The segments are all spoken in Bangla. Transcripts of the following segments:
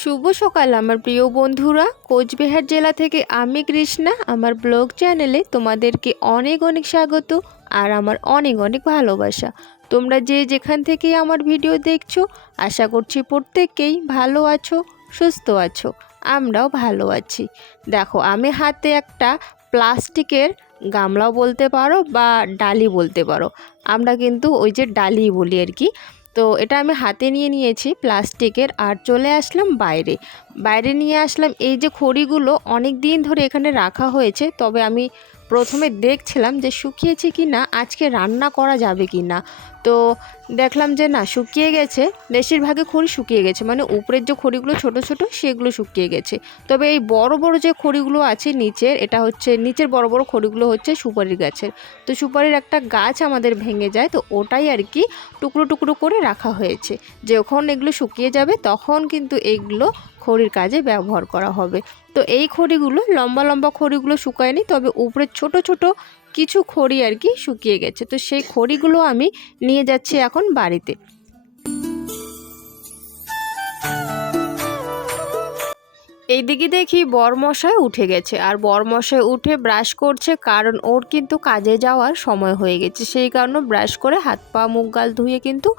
শুভ সকাল, আমার প্রিয় বন্ধুরা। কোচবিহার জেলা থেকে আমি কৃষ্ণা। আমার ব্লগ চ্যানেলে তোমাদেরকে অনেক অনেক স্বাগত আর আমার অনেক অনেক ভালোবাসা। তোমরা যে যেখান থেকে আমার ভিডিও দেখছ, আশা করছি প্রত্যেককেই ভালো আছো, সুস্থ আছো, আমরাও ভালো আছি। দেখো, আমি হাতে একটা প্লাস্টিকের গামলাও বলতে পারো বা ডালি বলতে পারো। আমরা কিন্তু ওই যে ডালি বলি আর কি। তো এটা আমি হাতে নিয়ে নিয়েছি প্লাস্টিকের আর চলে আসলাম বাইরে। বাইরে নিয়ে আসলাম এই যে খড়িগুলো অনেক দিন ধরে এখানে রাখা হয়েছে, তবে আমি প্রথমে দেখছিলাম যে শুকিয়েছে কি না আজকে রান্না করা যাবে কি না তো দেখলাম যে না, শুকিয়ে গেছে বেশিরভাগে খড়ি শুকিয়ে গেছে। মানে উপরের যে খড়িগুলো ছোট ছোট, সেগুলো শুকিয়ে গেছে। তবে এই বড় বড় যে খড়িগুলো আছে নিচের, এটা হচ্ছে, নিচের বড় বড় খড়িগুলো হচ্ছে সুপারির গাছের। তো সুপারির একটা গাছ আমাদের ভেঙে যায়, তো ওটাই আর কি টুকরো টুকরো করে রাখা হয়েছে। যখন এগুলো শুকিয়ে যাবে, তখন কিন্তু এইগুলো খড়ির কাজে ব্যবহার করা হবে। তো এই খড়িগুলো লম্বা লম্বা খড়িগুলো শুকায়নি, তবে উপরে ছোট ছোট কিছু খড়ি আর কি শুকিয়ে গেছে। তো সেই খড়িগুলো আমি নিয়ে যাচ্ছি এখন বাড়িতে। এইদিকে দেখি বরমশাই উঠে গেছে। আর বরমশাই উঠে ব্রাশ করছে কারণ ওর কিন্তু কাজে যাওয়ার সময় হয়ে গেছে। সেই কারণে ব্রাশ করে হাত পা, মুখ, গাল ধুয়ে কিন্তু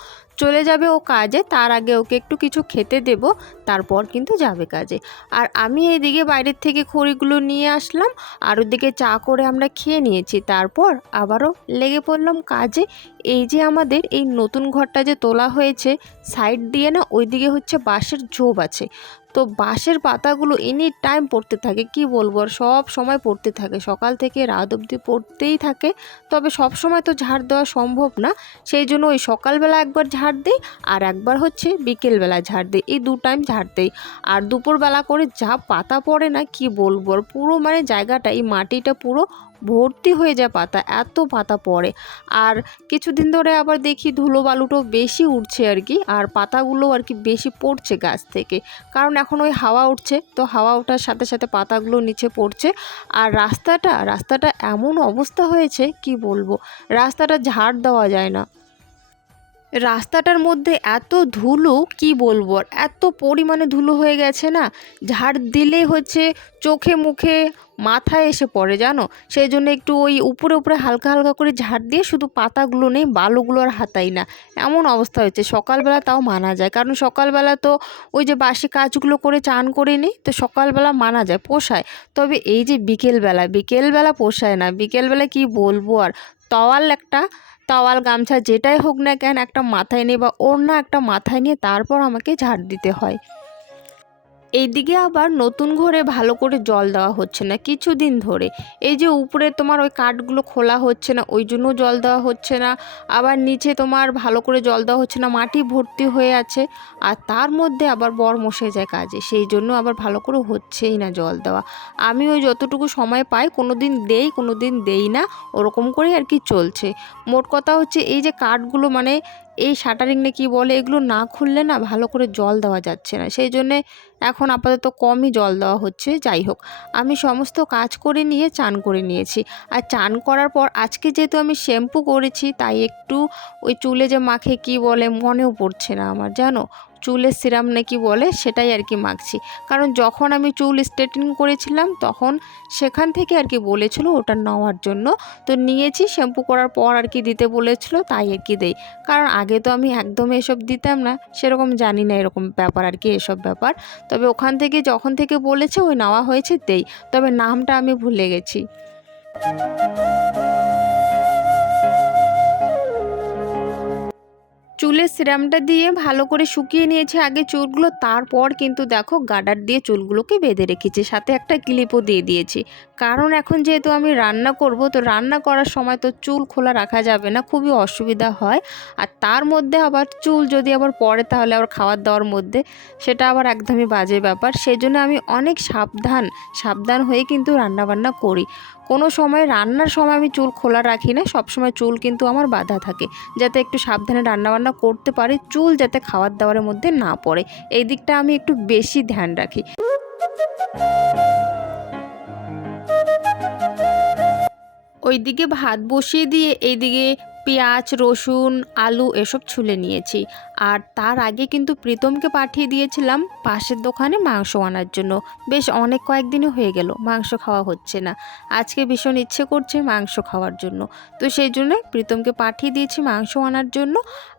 চলে যাবে ও কাজে। তার আগে ওকে একটু কিছু খেতে দেব, তারপর কিন্তু যাবে কাজে। আর আমি এইদিকে বাইরের থেকে খড়িগুলো নিয়ে আসলাম, আর ওদিকে চা করে আমরা খেয়ে নিয়েছি। তারপর আবারও লেগে পড়লাম কাজে। এই যে আমাদের এই নতুন ঘরটা যে তোলা হয়েছে সাইড দিয়ে না, ওইদিকে হচ্ছে বাঁশের ঝোপ আছে। তো বাঁশের পাতাগুলো এনি টাইম পড়তে থাকে, কি বলব? আর সব সময় পড়তে থাকে। সকাল থেকে রাত অবধি পড়তেই থাকে। তবে সব সময় তো ঝাড় দেওয়া সম্ভব না। সেই জন্য ওই সকালবেলা একবার ঝাড় দিই আর একবার হচ্ছে বিকেলবেলা ঝাড় দিই। এই দু টাইম ঝাড় দিই। আর দুপুরবেলা করে যা পাতা পড়ে না, কি বলব? আর পুরো মানে জায়গাটা, এই মাটিটা পুরো ভর্তি হয়ে যায়, পাতা, এত পাতা পড়ে। আর কিছুদিন ধরে আবার দেখি ধুলো বালুটাও বেশি উঠছে আর কি, আর পাতাগুলো আর কি বেশি পড়ছে গাছ থেকে। কারণ এখন ওই হাওয়া উঠছে, তো হাওয়া ওঠার সাথে সাথে পাতাগুলো নিচে পড়ছে। আর রাস্তাটা রাস্তাটা এমন অবস্থা হয়েছে, কি বলব? রাস্তাটা ঝাড় দেওয়া যায় না। রাস্তাটার মধ্যে এত ধুলো, কি বলব? এত পরিমাণে ধুলো হয়ে গেছে না, ঝাড় দিলেই হচ্ছে চোখে মুখে মাথায় এসে পড়ে, জানো? সেই জন্য একটু ওই উপরে উপরে হালকা হালকা করে ঝাড় দিয়ে শুধু পাতাগুলো নেই, বালুগুলো আর হাতাই না। এমন অবস্থা হয়েছে। সকালবেলা তাও মানা যায়। কারণ সকালবেলা তো ওই যে বাসি কাজগুলো করে চান করে নিই, তো সকালবেলা মানা যায় পোষায়। তবে এই যে বিকেলবেলা বিকেলবেলা পোষায় না। বিকেলবেলা কি বলব আর? তওয়াল একটা, তাওয়াল গামছা যেটাই হোক না কেন একটা মাথায় নিয়ে বা ওড়না একটা মাথায় নিয়ে তারপর আমাকে ঝাড় দিতে হয়। এইদিকে আবার নতুন ঘরে ভালো করে জল দেওয়া হচ্ছে না, কিছুদিন ধরে। এই যে উপরে তোমার ওই কাঠগুলো খোলা হচ্ছে না, ওই জন্য জল দেওয়া হচ্ছে না, আবার নিচে তোমার ভালো করে জল দেওয়া হচ্ছে না, মাটি ভর্তি হয়ে আছে, আর তার মধ্যে আবার বর মশে যায় কাজে, সেই জন্য আবার ভালো করে হচ্ছেই না জল দেওয়া। আমি ওই যতটুকু সময় পাই কোনো দিন দেই কোনো দিন দেই না, ওরকম করেই আর কি চলছে। মোট কথা হচ্ছে এই যে কাঠগুলো মানে এই শাটারিং না কি বলে, এগুলো না খুললে না ভালো করে জল দেওয়া যাচ্ছে না। সেই জন্যে এখন আপাতত কমই জল দেওয়া হচ্ছে, যাই হোক। আমি সমস্ত কাজ করে নিয়ে চান করে নিয়েছি। আর চান করার পর আজকে যেহেতু আমি শ্যাম্পু করেছি, তাই একটু ওই চুলে যে মাখে কি বলে মনেও পড়ছে না আমার, জানো? চুলের সিরাম নাকি বলে সেটাই আর কি মাখছি। কারণ যখন আমি চুল স্ট্রেটিং করেছিলাম, তখন সেখান থেকে আর কি বলেছিল ওটা নেওয়ার জন্য। তো নিয়েছি শ্যাম্পু করার পর আর কি দিতে বলেছিল, তাই আর কি দেই। কারণ আগে তো আমি একদম এসব দিতাম না, সেরকম জানি না এরকম ব্যাপার আর কি, এসব ব্যাপার। তবে ওখান থেকে, যখন থেকে বলেছে, ওই নেওয়া হয়েছে, দেই। তবে নামটা আমি ভুলে গেছি। চুলের সিরামটা দিয়ে ভালো করে শুকিয়ে নিয়েছে আগে চুলগুলো, তারপর কিন্তু দেখো গাডার দিয়ে চুলগুলোকে বেঁধে রেখেছি। সাথে একটা ক্লিপও দিয়ে দিয়েছি। কারণ এখন যেহেতু আমি রান্না করব, তো রান্না করার সময় তো চুল খোলা রাখা যাবে না, খুবই অসুবিধা হয়। আর তার মধ্যে আবার চুল যদি আবার পড়ে তাহলে আবার খাওয়ার দাওয়ার মধ্যে, সেটা আবার একদমই বাজে ব্যাপার। সেই জন্য আমি অনেক সাবধান সাবধান হয়ে কিন্তু রান্নাবান্না করি। কোনো সময় রান্নার সময় আমি চুল খোলা রাখি না, সবসময় চুল কিন্তু আমার বাঁধা থাকে। যাতে একটু সাবধানে রান্নাবান্না করতে পারি, চুল যাতে খাওয়ার দাওয়ারের মধ্যে না পড়ে। এই দিকটা আমি একটু বেশি ধ্যান রাখি। ওইদিকে ভাত বসিয়ে দিয়ে, এইদিকে পেঁয়াজ, রসুন, আলু এসব ছুলে নিয়েছি। আর তার আগে কিন্তু প্রীতমকে পাঠিয়ে দিয়েছিলাম পাশের দোকানে মাংস আনার জন্য। বেশ অনেক কয়েকদিনই হয়ে গেল, মাংস খাওয়া হচ্ছে না। আজকে ভীষণ ইচ্ছে করছে মাংস খাওয়ার জন্য। তো সেই জন্য প্রীতমকে পাঠিয়ে দিয়েছি মাংস আনার জন্য।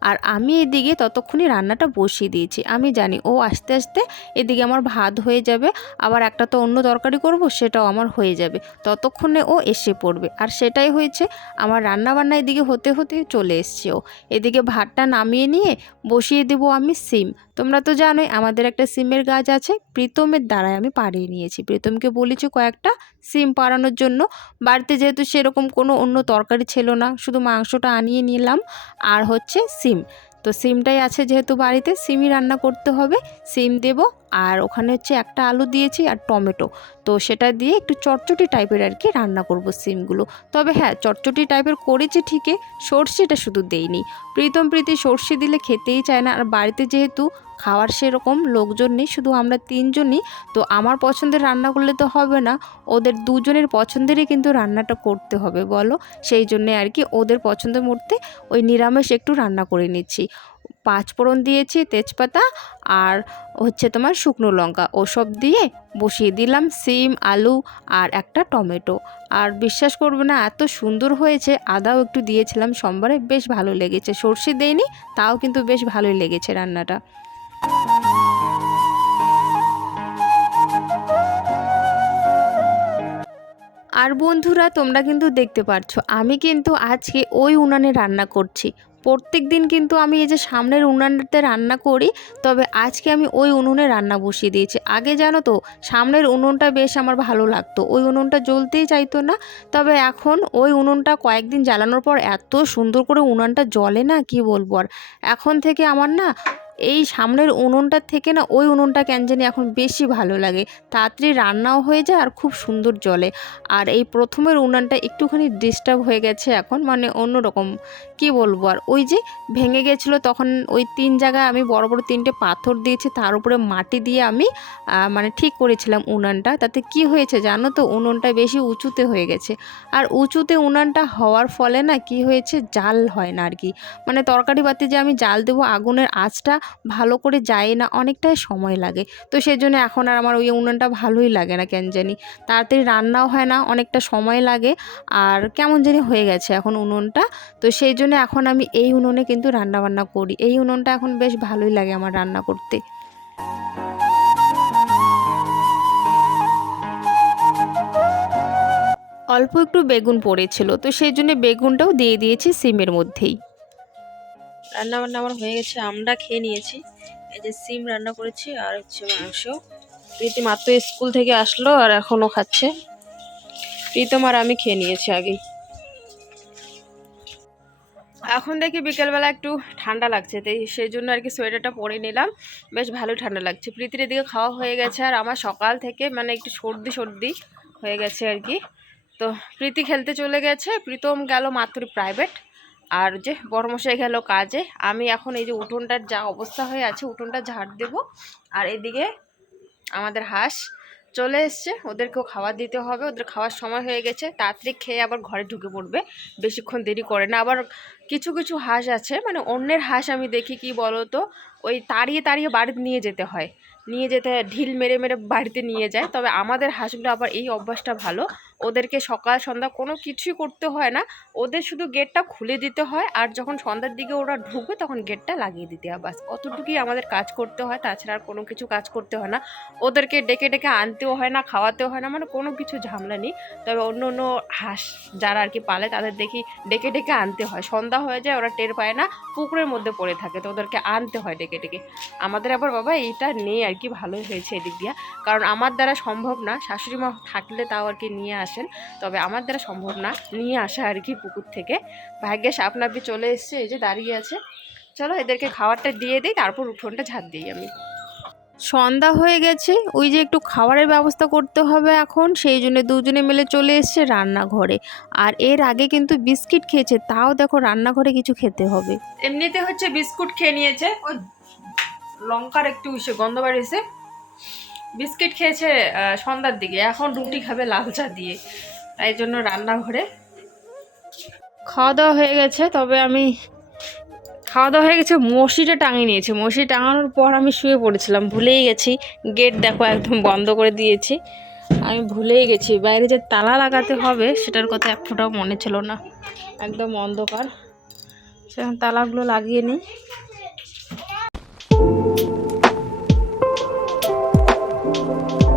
আর আমি এদিকে ততক্ষণই রান্নাটা বসিয়ে দিয়েছি। আমি জানি ও আস্তে আস্তে এদিকে আমার ভাত হয়ে যাবে, আবার একটা তো অন্য তরকারি করব সেটাও আমার হয়ে যাবে। ততক্ষণে ও এসে পড়বে। আর সেটাই হয়েছে, আমার রান্না বান্না এদিকে হতে হতে চলে এসছে। ও এদিকে ভাতটা নামিয়ে নিয়ে বসিয়ে দেবো আমি সিম। তোমরা তো জানোই আমাদের একটা সিমের গাছ আছে, প্রীতমের দ্বারাই আমি পাড়িয়ে নিয়েছি। প্রীতমকে বলেছি কয়েকটা সিম পাড়ানোর জন্য। বাড়িতে যেহেতু সেরকম কোনো অন্য তরকারি ছিল না, শুধু মাংসটা আনিয়ে নিলাম আর হচ্ছে সিম। তো সিমটাই আছে যেহেতু বাড়িতে, সিমই রান্না করতে হবে। সিম দেব আর ওখানে হচ্ছে একটা আলু দিয়েছি আর টমেটো। তো সেটা দিয়ে একটু চটচটি টাইপের আর কি রান্না করব সিমগুলো। তবে হ্যাঁ চটচটি টাইপের করেছি ঠিকই, সর্ষেটা শুধু দেইনি। প্রীতম প্রীতি সর্ষে দিলে খেতেই চায় না। আর বাড়িতে যেহেতু খাওয়ার সেরকম লোকজন নেই, শুধু আমরা তিনজনই, তো আমার পছন্দের রান্না করলে তো হবে না। ওদের দুজনের পছন্দেরই কিন্তু রান্নাটা করতে হবে, বলো? সেই জন্যে আর কি ওদের পছন্দের মধ্যে ওই নিরামিষ একটু রান্না করে নিচ্ছি। পাঁচ ফোড়ন দিয়েছি তেজপাতা আর হচ্ছে তোমার শুকনো লঙ্কা। ওসব দিয়ে বসিয়ে দিলাম সিম, আলু আর একটা টমেটো। আর বিশ্বাস করবে না, এত সুন্দর হয়েছে, আদাও একটু দিয়েছিলাম সোমবারে, বেশ ভালো লেগেছে। সর্ষে দেয়নি তাও কিন্তু বেশ ভালোই লেগেছে রান্নাটা। আর বন্ধুরা, তোমরা কিন্তু দেখতে পাচ্ছ আমি কিন্তু আজকে ওই উনানে রান্না করছি। প্রত্যেক দিন কিন্তু আমি এই যে সামনের উনুনটাতে রান্না করি, তবে আজকে আমি ওই উনুনে রান্না বসিয়ে দিয়েছি। আগে জানো তো, সামনের উনুনটা বেশ আমার ভালো লাগতো। ওই উনুনটা জ্বলতেই চাইতো না, তবে এখন ওই উনুনটা কয়েকদিন জ্বালানোর পর এত সুন্দর করে উনুনটা জ্বলে না, কি বলব আর। এখন থেকে আমার না এই সামনের উনুনটার থেকে না ওই উনুনটা কেন জানি এখন বেশি ভালো লাগে। তাড়াতাড়ি রান্নাও হয়ে যায় আর খুব সুন্দর জ্বলে। আর এই প্রথমের উনানটা একটুখানি ডিস্টার্ব হয়ে গেছে এখন মানে অন্যরকম। কি বলব? আর ওই যে ভেঙে গেছিল তখন ওই তিন জায়গায় আমি বড় বড় তিনটে পাথর দিয়েছি, তার উপরে মাটি দিয়ে আমি মানে ঠিক করেছিলাম উনানটা। তাতে কি হয়েছে জানো তো? উনুনটা বেশি উঁচুতে হয়ে গেছে। আর উঁচুতে উনানটা হওয়ার ফলে না কি হয়েছে? জাল হয় না আর কি। মানে তরকারি বাতি যে আমি জাল দেবো আগুনের আঁচটা ভালো করে যায় না, অনেকটাই সময় লাগে। তো সেই জন্য এখন আর আমার ওই উনুনটা ভালোই লাগে না কেন জানি। তাড়াতাড়ি রান্নাও হয় না, অনেকটা সময় লাগে আর কেমন জানি হয়ে গেছে এখন উনুনটা। তো সেই জন্য এখন আমি এই উনুনে কিন্তু রান্না বান্না করি। এই উনুনটা এখন বেশ ভালোই লাগে আমার রান্না করতে। অল্প একটু বেগুন পড়েছিল, তো সেই জন্য বেগুনটাও দিয়ে দিয়েছি সিমের মধ্যেই। রান্না বান্না আমার হয়ে গেছে আমরা খেয়ে নিয়েছি। এই যে সিম রান্না করেছি আর হচ্ছে মাংস। প্রীতি মাত্র স্কুল থেকে আসলো আর এখনও খাচ্ছে। প্রীতম আর আমি খেয়ে নিয়েছি আগেই। এখন দেখি বিকেলবেলা একটু ঠান্ডা লাগছে, তাই সেই জন্য আর কি সোয়েটারটা পরে নিলাম। বেশ ভালো ঠান্ডা লাগছে। প্রীতির এদিকে খাওয়া হয়ে গেছে আর আমার সকাল থেকে মানে একটু সর্দি সর্দি হয়ে গেছে আর কি। তো প্রীতি খেলতে চলে গেছে। প্রীতম গেল মাত্র প্রাইভেট আর যে বড়মশাই গেল কাজে, আমি এখন এই যে উঠোনটার যা অবস্থা হয়ে আছে, উঠোনটা ঝাড় দেব। আর এদিকে আমাদের হাঁস চলে এসছে, ওদেরকেও খাবার দিতে হবে। ওদের খাওয়ার সময় হয়ে গেছে, তাড়াতাড়ি খেয়ে আবার ঘরে ঢুকে পড়বে। বেশিক্ষণ দেরি করে না। আবার কিছু কিছু হাঁস আছে মানে অন্যের হাঁস আমি দেখি কি বলো তো ওই তাড়িয়ে তাড়িয়ে বাড়িতে নিয়ে যেতে হয়। নিয়ে যেতে ঢিল মেরে মেরে বাড়িতে নিয়ে যায়। তবে আমাদের হাঁসগুলো আবার এই অভ্যাসটা ভালো। ওদেরকে সকাল, সন্ধ্যা কোনো কিছুই করতে হয় না। ওদের শুধু গেটটা খুলে দিতে হয় আর যখন সন্ধ্যার দিকে ওরা ঢুকবে তখন গেটটা লাগিয়ে দিতে হয় বাস অতটুকুই আমাদের কাজ করতে হয়, তাছাড়া আর কোনো কিছু কাজ করতে হয় না। ওদেরকে ডেকে ডেকে আনতেও হয় না, খাওয়াতেও হয় না মানে কোনো কিছু ঝামেলা নেই। তবে অন্য অন্য হাঁস যারা আর কি পালে তাদের দেখি ডেকে ডেকে আনতে হয়। সন্ধ্যা হয়ে যায়, ওরা টের পায় না, পুকুরের মধ্যে পড়ে থাকে, তো ওদেরকে আনতে হয় ডেকে ডেকে। আমাদের আবার বাবা এইটা নেই আর কি, ভালোই হয়েছে এদিক দিয়া। কারণ আমার দ্বারা সম্ভব না শাশুড়ি মা থাকলে তাও আর কি নিয়ে আসেন। তবে আমার দ্বারা সম্ভব না নিয়ে আসা আর কি পুকুর থেকে। ভাগ্যে সাপনাপি চলে এসছে এই যে দাঁড়িয়ে আছে। চলো এদেরকে খাবারটা দিয়ে দিই তারপর উঠোনটা ঝাড় দিই আমি। সন্ধ্যা হয়ে গেছে ওই যে একটু খাবারের ব্যবস্থা করতে হবে এখন। সেই জন্য দুজনে মিলে চলে এসছে রান্নাঘরে। আর এর আগে কিন্তু বিস্কিট খেয়েছে তাও দেখো রান্নাঘরে কিছু খেতে হবে। এমনিতে হচ্ছে বিস্কুট খেয়ে নিয়েছে। ওই লঙ্কার একটু ইসে গন্ধ বাড়িয়েছে বিস্কিট খেয়েছে সন্ধ্যার দিকে। এখন রুটি খাবে লাল চা দিয়ে। তাই জন্য রান্নাঘরে। খাওয়া দাওয়া হয়ে গেছে, তবে আমি খাওয়া দাওয়া হয়ে গেছে মসিটা টাঙিয়ে নিয়েছি। মসি টাঙানোর পর আমি শুয়ে পড়েছিলাম। ভুলেই গেছি। গেট দেখো একদম বন্ধ করে দিয়েছি। আমি ভুলেই গেছি। বাইরে যে তালা লাগাতে হবে, সেটার কথা এক ফোঁটাও মনে ছিল না। একদম অন্ধকার। সেখানে তালাগুলো লাগিয়ে নিই। Música